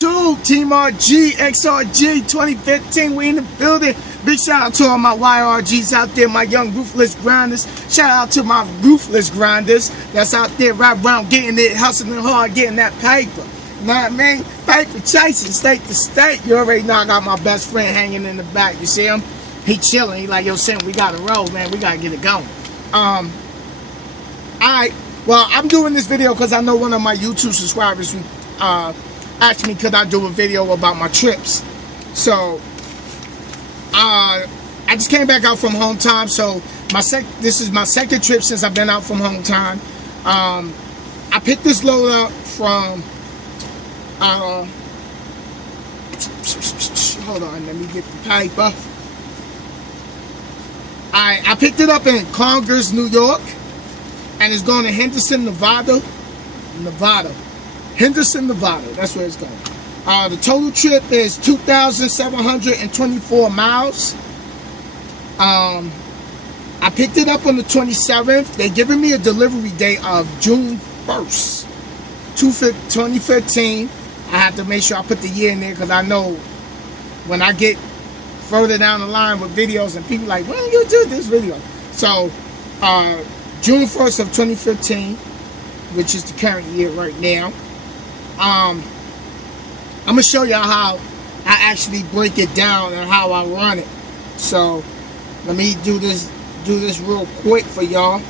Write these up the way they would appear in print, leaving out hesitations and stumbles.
Dude, Team RG, XRG 2015, we in the building. Big shout out to all my YRGs out there, my young ruthless grinders. Shout out to my ruthless grinders that's out there right around getting it, hustling hard, getting that paper. You know what I mean? Paper chasing state to state. You already know I got my best friend hanging in the back. You see him? He chilling. He like, yo, Sin, we gotta roll, man. We gotta get it going. Alright, well, I'm doing this video because I know one of my YouTube subscribers asked me could I do a video about my trips. So I just came back out from home time, so this is my second trip since I've been out from home time. I picked this load up from hold on, let me get the paper. I picked it up in Congers, New York, and it's going to Henderson, Nevada. Henderson, Nevada. That's where it's going. The total trip is 2,724 miles. I picked it up on the 27th. They're giving me a delivery date of June 1st, 2015. I have to make sure I put the year in there because I know when I get further down the line with videos and people like, when you do this video? So, June 1st of 2015, which is the current year right now. I'm gonna show y'all how I actually break it down and how I run it. So let me do this real quick for y'all.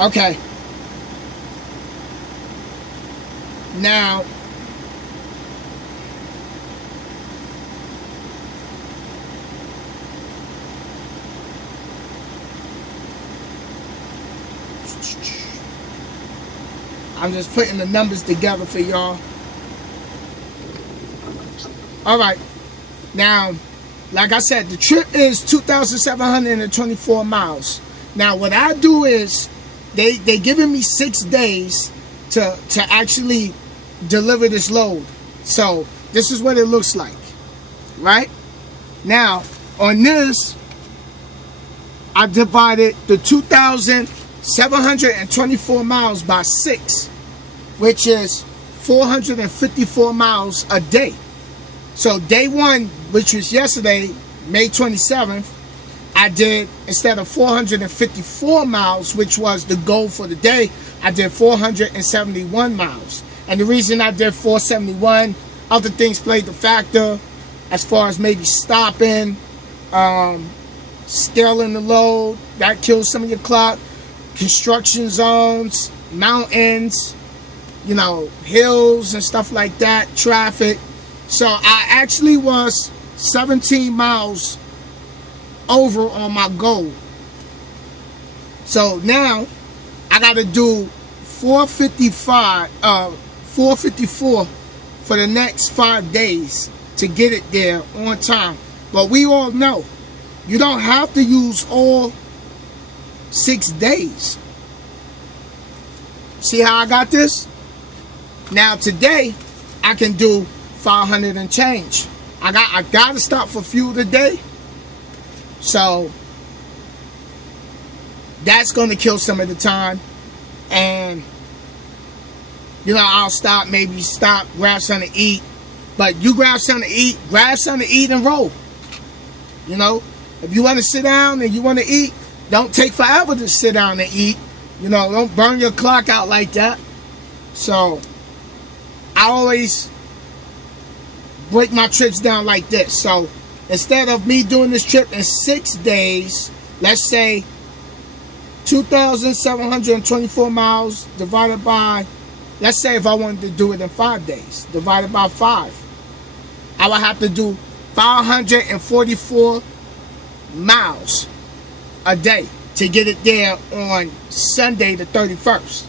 Okay. Now I'm just putting the numbers together for y'all. Alright. Now, like I said, the trip is 2,724 miles. Now, what I do is, they giving me 6 days to actually deliver this load. So, this is what it looks like. Right? Now, on this, I divided the 2,724 miles by 6, which is 454 miles a day. So day one, which was yesterday, May 27th, I did, instead of 454 miles, which was the goal for the day, I did 471 miles. And the reason I did 471, other things played the factor, as far as maybe stopping, scaling the load, that kills some of your clock. Construction zones, mountains, you know, hills and stuff like that, traffic. So I actually was 17 miles over on my goal. So now I got to do 454 for the next 5 days to get it there on time. But we all know you don't have to use all 6 days. See how I got this? Now today I can do 500 and change. I got to stop for fuel today. So that's going to kill some of the time. And you know, I'll stop, maybe stop, grab something to eat. But you grab something to eat, and roll. You know, if you want to sit down and you want to eat, don't take forever to sit down and eat. You know, don't burn your clock out like that. So, I always break my trips down like this. So, instead of me doing this trip in 6 days, let's say 2,724 miles divided by, let's say if I wanted to do it in 5 days, divided by 5. I would have to do 544 miles a day to get it there on Sunday the 31st.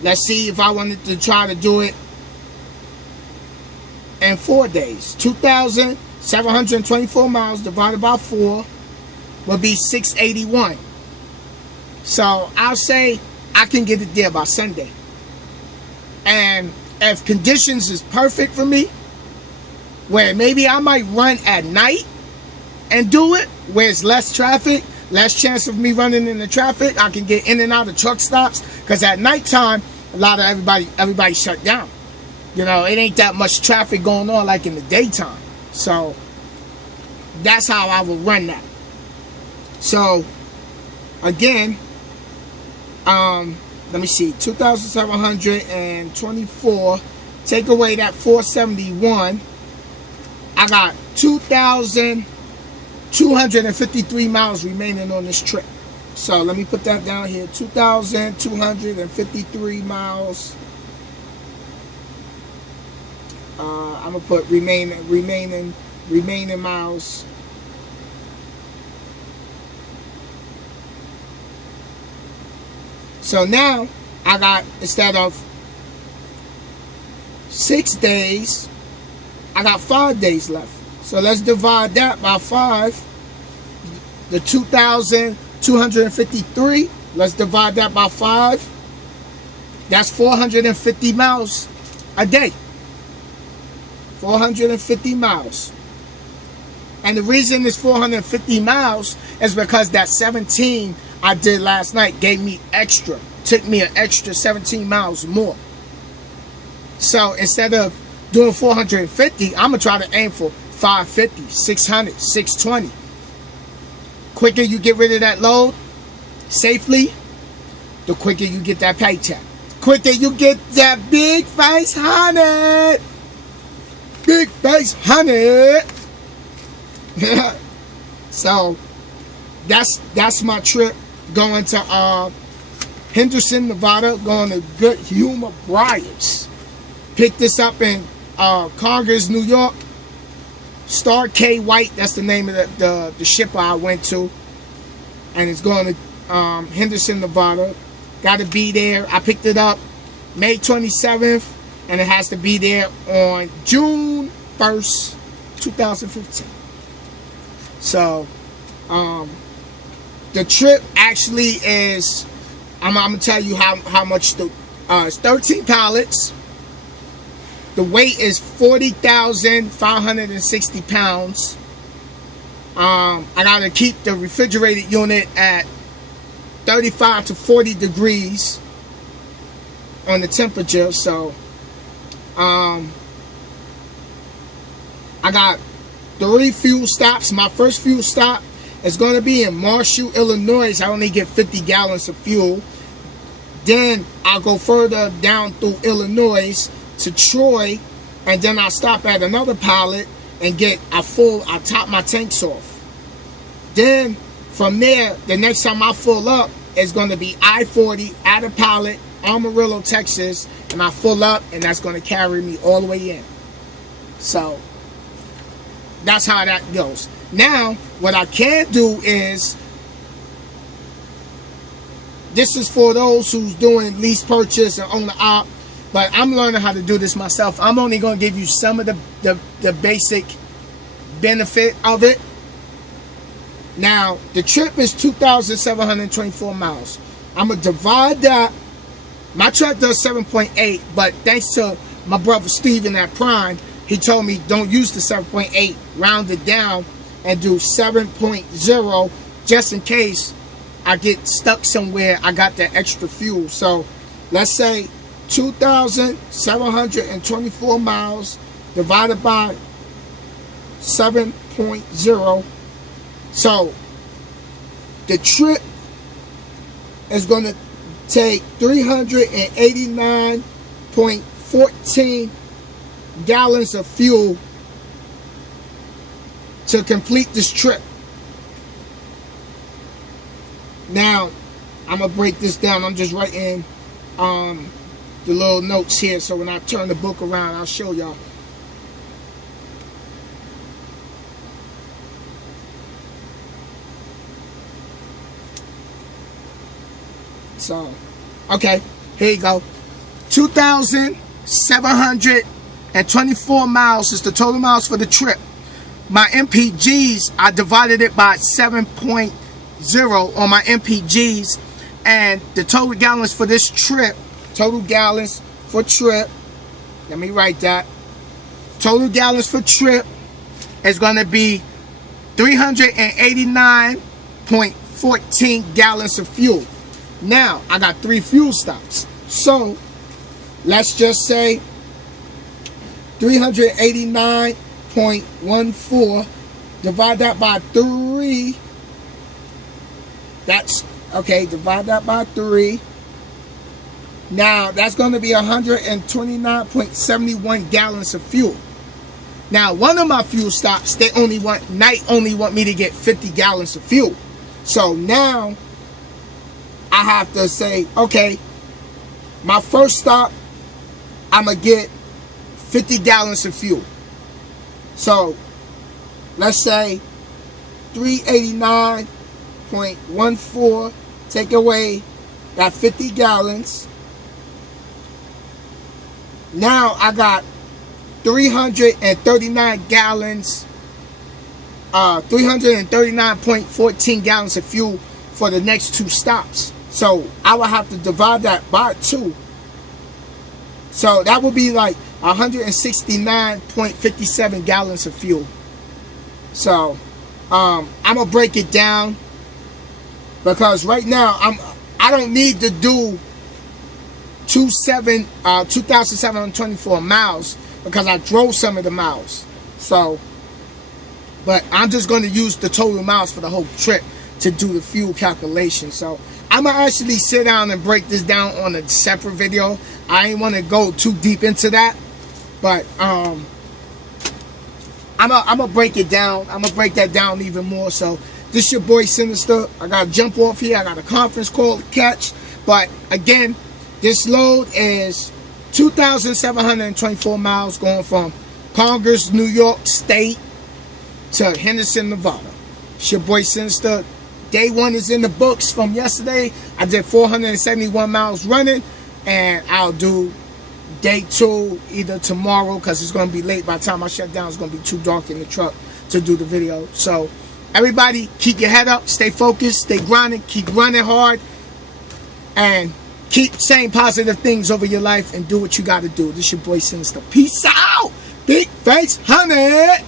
Let's see if I wanted to try to do it in 4 days. 2,724 miles divided by 4 would be 681. So I'll say I can get it there by Sunday. And if conditions is perfect for me, where maybe I might run at night, and do it where it's less traffic, less chance of me running into traffic. I can get in and out of truck stops, because at nighttime, a lot of everybody shut down. You know, it ain't that much traffic going on like in the daytime. So that's how I will run that. So again, let me see, 2,724, take away that 471, I got 2,253 miles remaining on this trip. So let me put that down here, 2,253 miles. I'm gonna put remaining miles. So now I got, instead of 6 days, I got 5 days left. So let's divide that by 5. The 2,253, let's divide that by 5. That's 450 miles a day. 450 miles. And the reason it's 450 miles is because that 17 I did last night gave me extra. Took me an extra 17 miles more. So instead of doing 450, I'm going to try to aim for 550, 600, 620. Quicker you get rid of that load safely, the quicker you get that paycheck. Quicker you get that big face honey. Big face honey. So that's my trip, going to Henderson, Nevada, going to Good Humor Briars. Picked this up in Congers, New York. Star K White, that's the name of the shipper I went to, and it's going to Henderson, Nevada. Got to be there. I picked it up May 27th, and it has to be there on June 1st, 2015. So the trip actually is, I'm gonna tell you how much it's 13 pallets. The weight is 40,560 pounds. I gotta keep the refrigerated unit at 35 to 40 degrees on the temperature. So I got 3 fuel stops. My first fuel stop is going to be in Marshall, Illinois. I only get 50 gallons of fuel. Then I'll go further down through Illinois to Troy, and then I'll stop at another pilot and I'll top my tanks off. Then from there, the next time I fill up is going to be I-40 at a pilot, Amarillo, Texas, and I fill up, and that's going to carry me all the way in. So that's how that goes. Now, what I can do is, this is for those who's doing lease purchase and owner op, but I'm learning how to do this myself. I'm only going to give you some of the basic benefit of it. Now, the trip is 2,724 miles. I'm going to divide that. My truck does 7.8, but thanks to my brother Steven at Prime, he told me don't use the 7.8, round it down and do 7.0 just in case I get stuck somewhere. I got that extra fuel. So let's say 2,724 miles divided by 7.0. So the trip is going to take 389.14 gallons of fuel to complete this trip. Now, I'm going to break this down. I'm just writing the little notes here, so when I turn the book around, I'll show y'all. So, okay, here you go. 2,724 miles is the total miles for the trip. My MPGs, I divided it by 7.0 on my MPGs, and the total gallons for this trip, total gallons for trip, let me write that. Total gallons for trip is going to be 389.14 gallons of fuel. Now, I got 3 fuel stops. So, let's just say 389.14, divide that by 3. That's, okay, divide that by 3. Now, that's going to be 129.71 gallons of fuel. Now, one of my fuel stops, Night only want me to get 50 gallons of fuel. So now, I have to say, okay, my first stop, I'm going to get 50 gallons of fuel. So, let's say 389.14, take away that 50 gallons. Now, I got 339 gallons, 339.14 gallons of fuel for the next 2 stops. So I will have to divide that by 2. So that would be like 169.57 gallons of fuel. So I'm gonna break it down, because right now I don't need to do 2,724 miles, because I drove some of the miles. So, but I'm just going to use the total miles for the whole trip to do the fuel calculation. So I'm gonna actually sit down and break this down on a separate video. I ain't want to go too deep into that, but I'm gonna break it down. I'm gonna break that down even more. So this your boy Sinister. I gotta jump off here. I got a conference call to catch. But again, this load is 2,724 miles going from Congers, New York State to Henderson, Nevada. It's your boy Sinister. Day 1 is in the books from yesterday. I did 471 miles running, and I'll do day 2 either tomorrow, because it's going to be late. By the time I shut down, it's going to be too dark in the truck to do the video. So everybody, keep your head up, stay focused, stay grinding, keep running hard, and keep saying positive things over your life, and do what you got to do. This your boy Sinister. Peace out. Big face honey.